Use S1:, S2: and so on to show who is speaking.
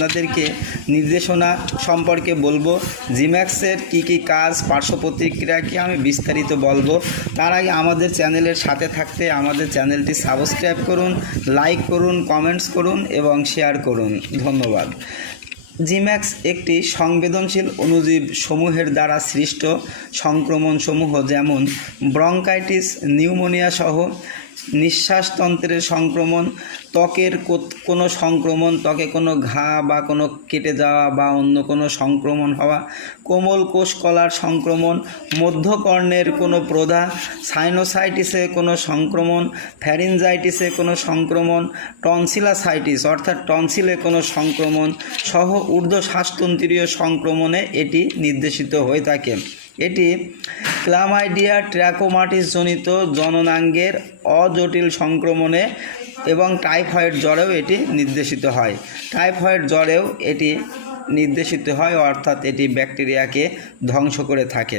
S1: আপনাদেরকে নির্দেশনা সম্পর্কে বলব। জিম্যাক্সের কী কী কাজ পার্শ্ব প্রতিক্রিয়া কি আমি বিস্তারিত বলব। তার আগে আমাদের চ্যানেলের সাথে থাকতে আমাদের চ্যানেলটি সাবস্ক্রাইব করুন, লাইক করুন, কমেন্টস করুন এবং শেয়ার করুন। ধন্যবাদ। জিম্যাক্স একটি সংবেদনশীল অণুজীব সমূহের দ্বারা সৃষ্ট সংক্রমণসমূহ যেমন ব্রঙ্কাইটিস, নিউমোনিয়া সহ নিঃশ্বাসতন্ত্রের সংক্রমণ, ত্বকের কোনো সংক্রমণ, ত্বকে কোনো ঘা বা কোনো কেটে যাওয়া বা অন্য কোনো সংক্রমণ হওয়া, কোমল কোষ কলার সংক্রমণ, মধ্যকর্ণের কোনো প্রধা সাইনোসাইটিসে কোনো সংক্রমণ, ফ্যারিনজাইটিসে কোনো সংক্রমণ, টনসিলাসাইটিস অর্থাৎ টনসিলে কোনো সংক্রমণ সহ ঊর্ধ্ব শ্বাসতন্ত্রীয় সংক্রমণে এটি নির্দেশিত হয়ে থাকে। এটি ক্লামাইডিয়া ট্র্যাকোমাটিস জনিত জননাঙ্গের অজটিল সংক্রমণে এবং টাইফয়েড জ্বরেও এটি নির্দেশিত হয়। টাইফয়েড জ্বরেও এটি নির্দেশিত হয়, অর্থাৎ এটি ব্যাকটেরিয়াকে ধ্বংস করে থাকে।